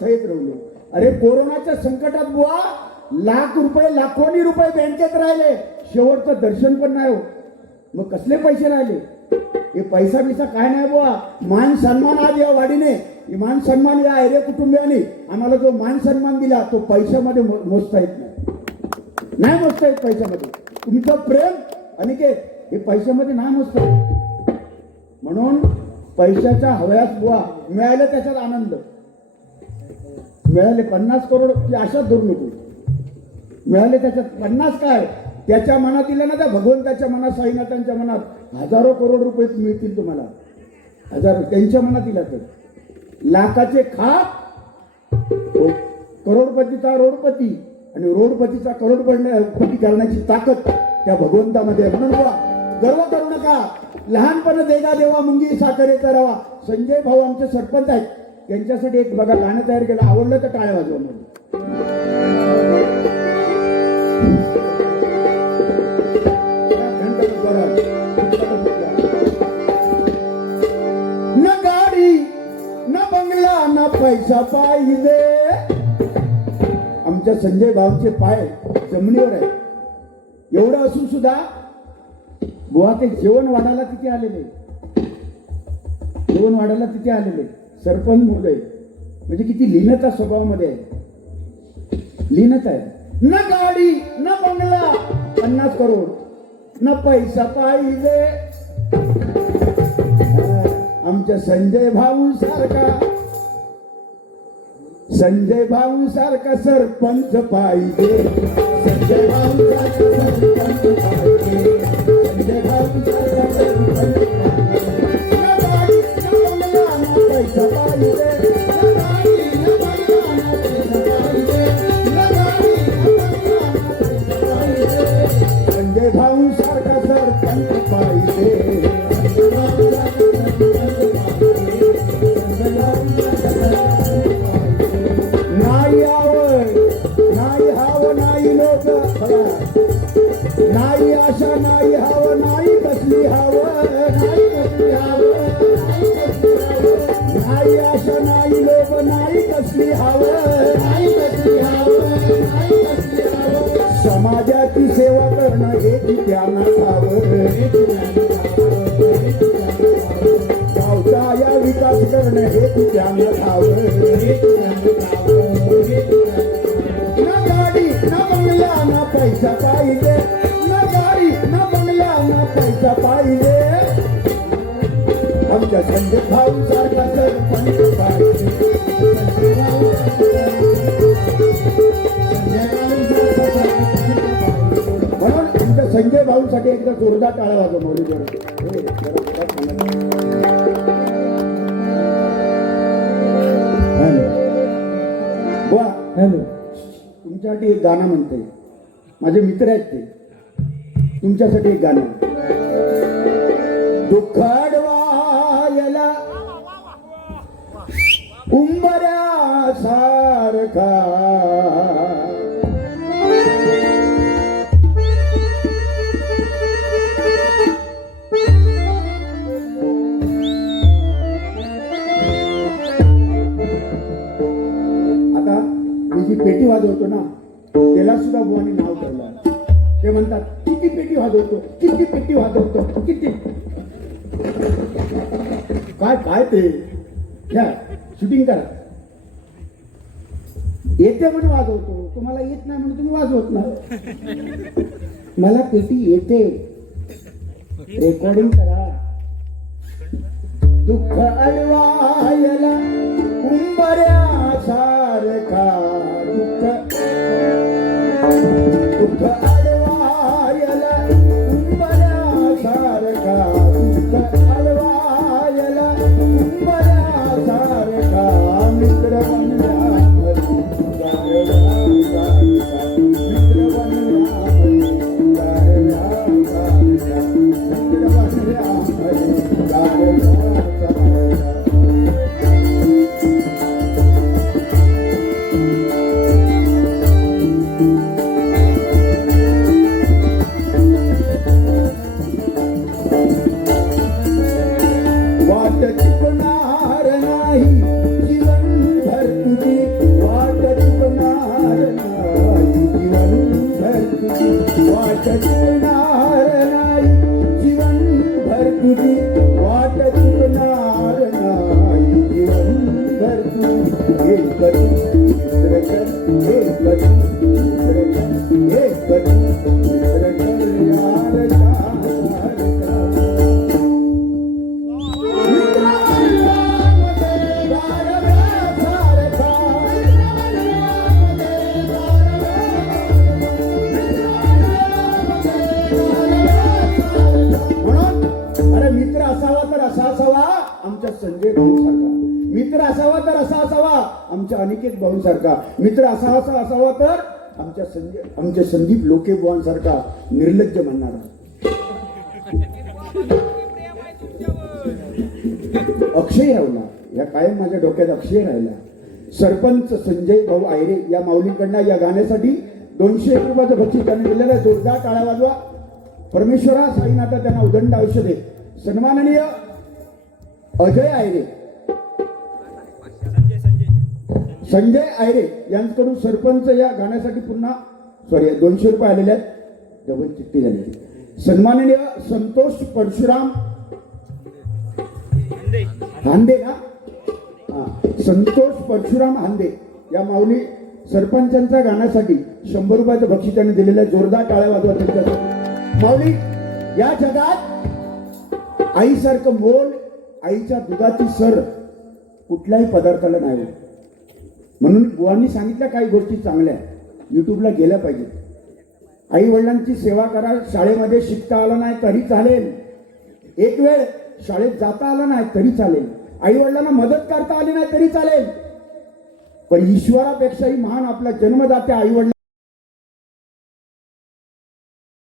थैत राहिलो. अरे कोरोनाच्या संकटात बुवा लाख रुपये लाखोनी रुपये बँकेत राहिले. शेवटचं दर्शन पण नाही हो मग कसले पैसे राहिले? हे पैसा बिसा काय नाही बुवा. मान सन्मान आज या वाढीने मान सन्मान या आर्य कुटुंबियाने आम्हाला जो मान सन्मान दिला तो पैशामध्ये मोजता येत नाही. नाही मोजता येत पैशामध्ये. तुमचं प्रेम आणि के हे पैशामध्ये नाही मोजता येत. म्हणून पैशाच्या हव्यास बुवा मिळालं त्याच्यात आनंद. मिळाले पन्नास करोड की अशाच दुर्मिळ मिळाले त्याच्यात पन्नास काय? त्याच्या मनात दिलं ना त्या भगवंताच्या मनात साईनाथांच्या मनात हजारो करोड रुपये मिळतील तुम्हाला. हजारो त्यांच्या मनात दिला तर. लाखाचे खाप हो, करोडपतीचा रोडपती आणि रोडपतीचा करोडपती करण्याची ताकद त्या भगवंतामध्ये आहे. म्हणून गर्व करू नका. लहानपण देगा देवा मुंगी साखरे करावा संजय भाऊ आमचे सरपंच आहेत. त्यांच्यासाठी एक बघा गाणं तयार केलं. आवडलं तर टाळ्या वाजवा म्हणून. गाडी न बंगला पैसा पाहिजे. आमच्या संजय भाऊचे पाय जमिनीवर आहे एवढं असून सुद्धा बुवा ते जेवण वाढायला तिथे आलेले. जेवण वाढायला तिथे आलेले. सरपंच महोदय म्हणजे किती लीनता स्वभावामध्ये आहे. लीनता आहे. ना गाडी ना बंगला पन्नास करोड. ना पैसा पाहिजे. आमच्या संजय भाऊ सारखा. संजय भाऊ सारखा सरपंच पाहिजे. संजय भाऊ सारखा सरपंच पाहिजे. नाही आशा नाही लोक नाही कसली हवं नाही कसली हवं नाही कसली समाजाची सेवा करणं हे त्यांना गावचा या विकास करणं हे त्यांना ठावं न गाडी बंगला पैसा पाहिजे. ना गाडी न बंगला ना पैसा पाहिजे. संजय भाऊसाठी एकदा जोरदार टाळा वाजव मौली बुवा हॅलो. तुमच्यासाठी एक गाणं म्हणते. माझे मित्र आहेत ते. तुमच्यासाठी एक गाणं. दुःख उंबऱ्या सारखा आता मी जी पेटी वाजवतो ना त्याला सुद्धा बुवानी नाव ठेवलं ते म्हणतात किती पेटी वाजवतो? किती पेटी वाजवतो? किती? काय काय ते? घ्या शूटिंग करा. येते म्हणून वाजवतो. तुम्हाला येत नाही म्हणून तुम्ही वाजवत नाही. मला पेटी येते. रेकॉर्डिंग करा. दुःख अलवायला कुंभऱ्या सारखा दुःख. दुःख अलवायला कुंभऱ्या सारखा दुःख. अलवायला कुंभऱ्या Hey, but, hey, but, hey, but. Sanjay भाऊ सारखा मित्र असावा तर असा असावा आमच्या अनिकेत भाऊ सारखा मित्र असा असा असावा तर आमच्या संजय आमच्या संदीप लोके सारखा निर्लज्ज म्हणणारा. अक्षय राहिला या कायम माझ्या डोक्यात अक्षय राहिला. सरपंच संजय भाऊ आयरे या माऊलींकडनं या गाण्यासाठी दोनशे एक रुपयाचं बक्षीस त्यांनी दिलेलं आहे. जोरदार टाळ्या वाजवा. परमेश्वरा साईनाथा त्यांना उदंड आयुष्य दे सन्माननीय अजय आयरे. संजय आयरे यांच्याकडून सरपंच या गाण्यासाठी पुन्हा सॉरी दोनशे रुपये आलेले आहेत. डबल चिठ्ठी झाली. सन्माननीय संतोष परशुराम. हांदे ना? हा. संतोष परशुराम हांदे या माऊली सरपंचांच्या गाण्यासाठी शंभर रुपयाचं बक्षीस त्यांनी दिलेलं आहे. जोरदार टाळ्या वाजवा त्यांच्यासाठी. माऊली या जगात आईसारखं मोल आईच्या दुधाची सर कुठल्याही पदार्थाला नाही म्हणून बुवांनी सांगितल्या काही गोष्टी चांगल्या युट्यूबला गेल्या पाहिजेत आई वडिलांची सेवा करा शाळेमध्ये शिकता आलं नाही तरी चालेल. एक वेळ शाळेत जाता आला नाही तरी चालेल. आई वडिलांना मदत करता आली नाही तरी चालेल. पण ईश्वरापेक्षाही महान आपला जन्मदात्या आई